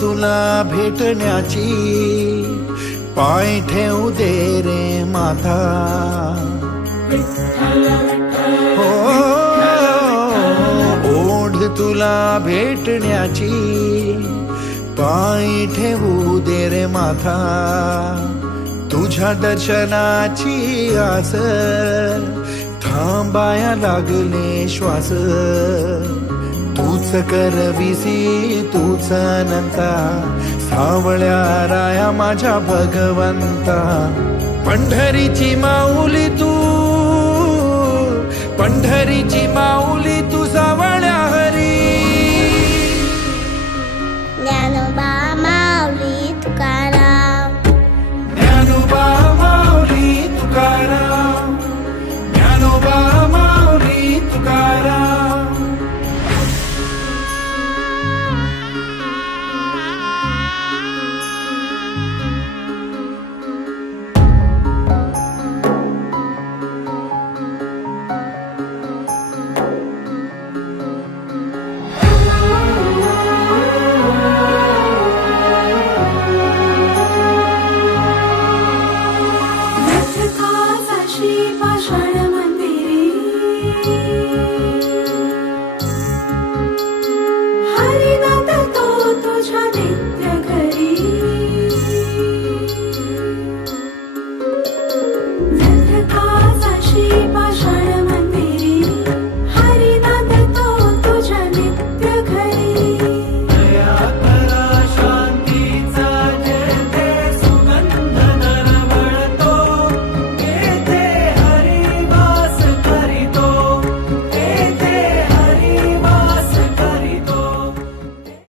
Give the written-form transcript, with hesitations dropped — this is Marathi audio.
तुला भेटण्याची, पाय ठेवू दे रे माता. हो, ओढ तुला भेटण्याची, पाय ठेवू दे रे माता. तुझ्या दर्शनाची आस, थांबाया लागले श्वास. तूच करविसी तूच अनंता, सावळ्या राया माझ्या भगवंता. पंढरीची माऊली तू, पंढरीची